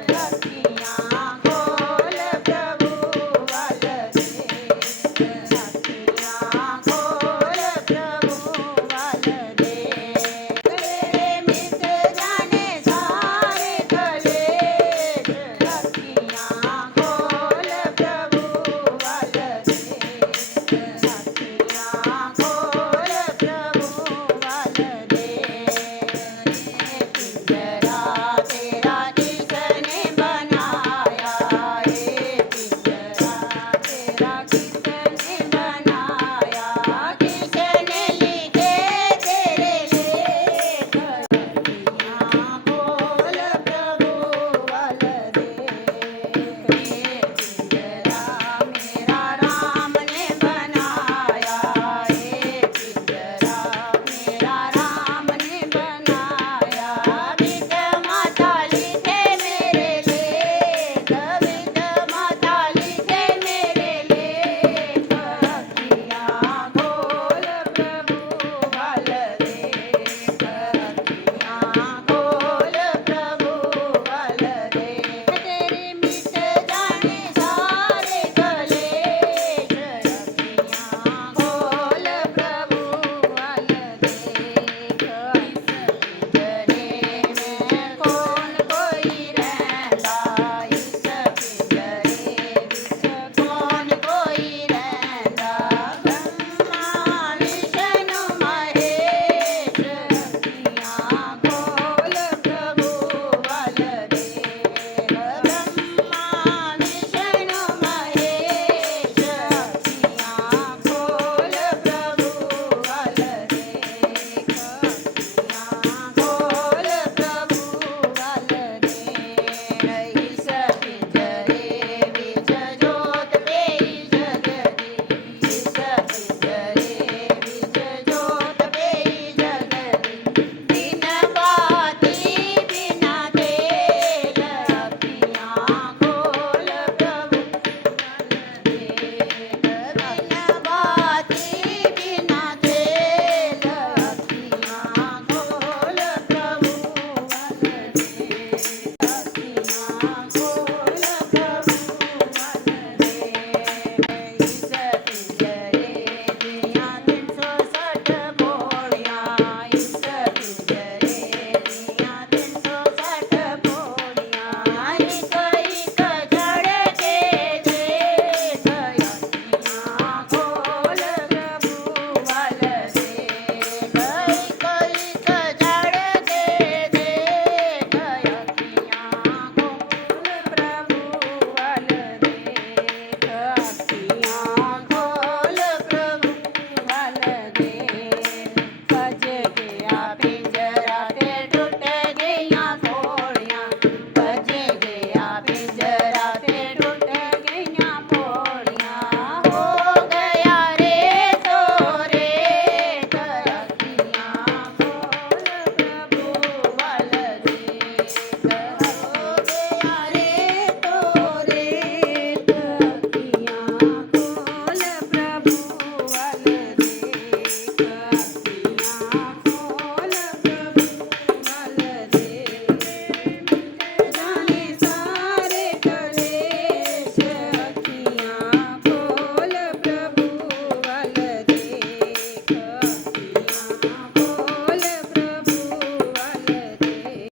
अखियाँ खोल प्रभु बल दे, अखियाँ खोल प्रभु बल दे। तेरे मिट जाने सारे कलेश, अखियाँ खोल प्रभु बल दे, अखियाँ खोल प्रभु बल दे। पिंजरा तेरा किसने बनाया, ये पिंजरा तेरा किसने बनाया, किसने लिखे तेरे लेख, अखियाँ खोल प्रभु बल दे। ये पिंजरा मेरा राम ने बनाया, ये पिंजरा मेरा राम ने बनाया, विद माता लिखे मेरे लेख, विद माता लिखे मेरे लेख, अखियाँ खोल प्रभु बल दे, अखियाँ खोल प्रभु बल दे। तेरे मिट जाने सारे कलेश, अखियाँ खोल प्रभु बल दे। इस पिंजरे में कौन कोई रहता, इस पिंजरे विच कौन कोई रहता, ब्रह्मा विष्णु महेश, अखियाँ खोल प्रभु बल दे, ब्रह्मा विष्णु महेश, अखियाँ खोल प्रभु बल दे, अखियाँ खोल प्रभु बल दे।